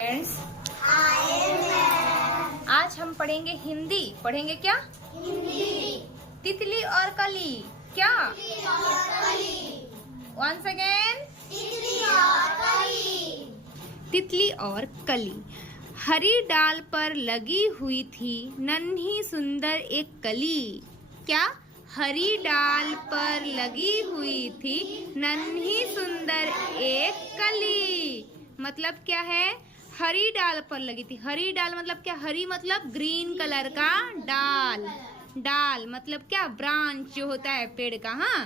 Friends, आज हम पढ़ेंगे हिंदी। पढ़ेंगे क्या? हिंदी। तितली और कली। क्या? वंस अगेन, तितली और कली। हरी डाल पर लगी हुई थी नन्ही सुंदर एक कली। क्या? हरी डाल पर लगी हुई थी नन्ही सुंदर एक कली। मतलब क्या है? हरी डाल पर लगी थी। हरी डाल मतलब क्या? हरी मतलब ग्रीन कलर का डाल। डाल मतलब क्या? ब्रांच जो होता है पेड़ का। हाँ,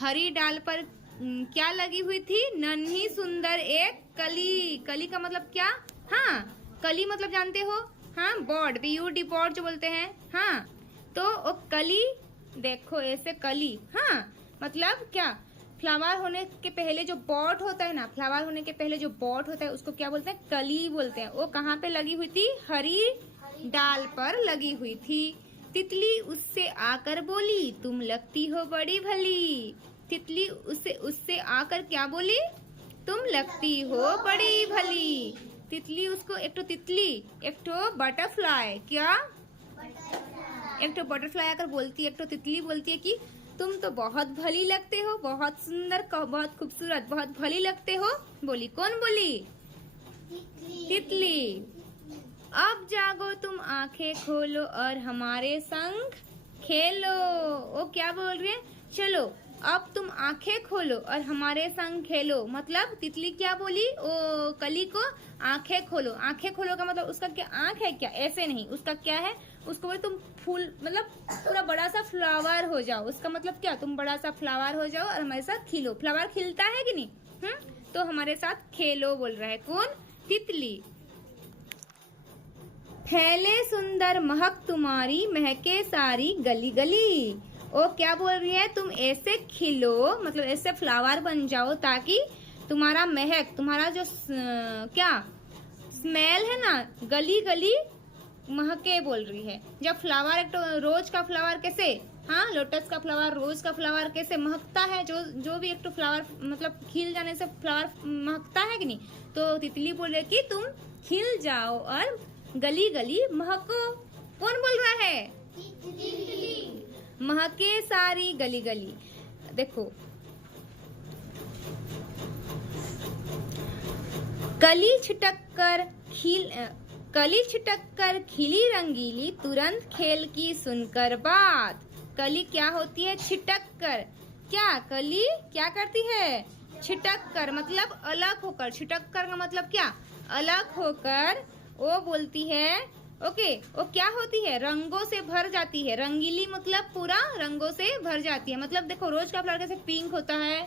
हरी डाल पर क्या लगी हुई थी? नन्ही सुंदर एक कली। कली का मतलब क्या? हाँ, कली मतलब जानते हो? हाँ, बॉड, BUD बॉड जो बोलते हैं। हाँ, तो वो कली देखो ऐसे कली। हाँ, मतलब क्या? फ्लावर होने के पहले जो बॉड होता है ना, फ्लावर होने के पहले जो बॉड होता है उसको क्या बोलते हैं? कली बोलते हैं। वो कहाँ पे लगी हुई थी? हरी डाल पर लगी हुई थी। तितली उससे आकर बोली, तुम लगती हो बड़ी भली। तितली उससे आकर क्या बोली? तुम लगती हो बड़ी भली। तितली उसको, एक तो तितली, एक तो बटरफ्लाई। क्या? एक तो बटरफ्लाई आकर बोलती है, एक तो तितली बोलती है कि तुम तो बहुत भली लगते हो, बहुत सुंदर, बहुत खूबसूरत, बहुत भली लगते हो। बोली, कौन बोली? तितली। अब जागो तुम आंखें खोलो और हमारे संग खेलो। वो क्या बोल रही है? चलो अब तुम आंखें खोलो और हमारे संग खेलो। मतलब तितली क्या बोली? ओ कली को आंखें खोलो। आंखें खोलो का मतलब उसका क्या? आंख है क्या? ऐसे नहीं, उसका क्या है? उसको बोले तुम फूल, मतलब पूरा बड़ा सा फ्लावर हो जाओ। उसका मतलब क्या? तुम बड़ा सा फ्लावर हो जाओ और हमारे साथ खिलो। फ्लावर खिलता है कि नहीं? तो हमारे साथ खेलो बोल रहा है। कौन? तितली। फैले सुंदर महक तुम्हारी, महके सारी गली गली। ओ क्या बोल रही है? तुम ऐसे खिलो, मतलब ऐसे फ्लावर बन जाओ ताकि तुम्हारा महक, तुम्हारा जो क्या स्मेल है ना, गली गली महके बोल रही है। जब फ्लावर, एक तो रोज का फ्लावर कैसे, हाँ, लोटस का फ्लावर, रोज का फ्लावर कैसे महकता है, जो भी एक तो फ्लावर मतलब खिल जाने से फ्लावर महकता है कि नहीं? तो तितली बोले कि तुम खिल जाओ और गली गली महको। कौन बोल रहा है? तितली। महके सारी गली गली। देखो, कली छिटक कर खिली रंगीली, तुरंत खेल की सुनकर बात। कली क्या होती है? छिटक कर। क्या? कली क्या करती है? छिटक कर मतलब अलग होकर। छिटक कर का मतलब क्या? अलग होकर वो बोलती है। ओके, वो क्या होती है? रंगों से भर जाती है। रंगीली मतलब पूरा रंगों से भर जाती है। मतलब देखो, रोज का फ्लावर कैसे पिंक होता है,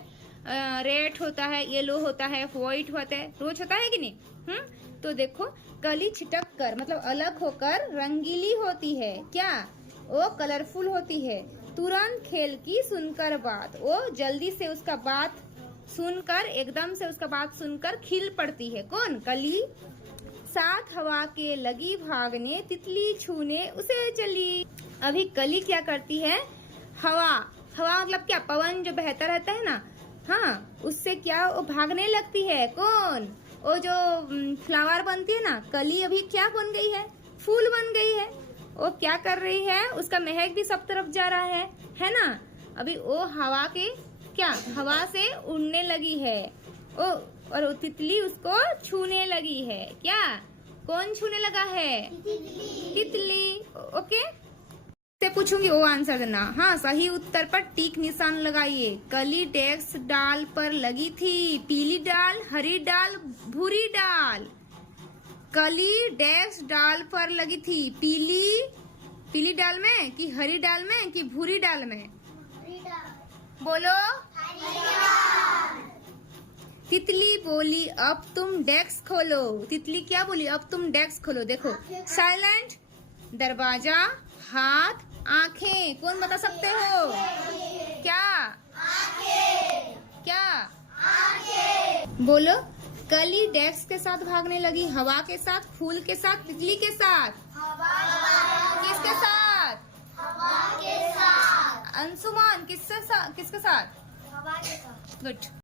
रेड होता है, येलो होता है, व्हाइट होता है, रोज होता है कि नहीं? तो देखो, कली छिटक कर मतलब अलग होकर रंगीली होती है। क्या? वो कलरफुल होती है। तुरंत खेल की सुनकर बात, वो जल्दी से उसका बात सुनकर, एकदम से उसका बात सुनकर खिल पड़ती है। कौन? कली। साथ हवा के लगी भागने, तितली छूने उसे चली। अभी कली क्या करती है? हवा, हवा मतलब क्या? पवन जो बहता रहता है ना, हाँ, उससे क्या वो भागने लगती है। कौन? वो जो फ्लावर बनती है ना, कली अभी क्या बन गई है? फूल बन गई है। वो क्या कर रही है? उसका महक भी सब तरफ जा रहा है ना? अभी वो हवा के क्या, हवा से उड़ने लगी है। ओ, और तितली उसको छूने लगी है। क्या? कौन छूने लगा है? तितली। ओके, से पूछूंगी, वो आंसर देना। हाँ, सही उत्तर पर टिक निशान लगाइए। कली डेस्क डाल पर लगी थी, पीली डाल, हरी डाल, भूरी डाल। कली डेस्क डाल पर लगी थी, पीली डाल में कि हरी डाल में कि भूरी डाल में? बोलो। तितली बोली, अब तुम डेस्क खोलो। तितली क्या बोली? अब तुम डेस्क खोलो। देखो, साइलेंट, दरवाजा, हाथ, आंखें। कौन बता सकते हो? क्या? क्या? बोलो। कली डेस्क के साथ भागने लगी, हवा के साथ, फूल के साथ, तितली के साथ। किसके साथ? अंशुमान, किसके साथ? गुड।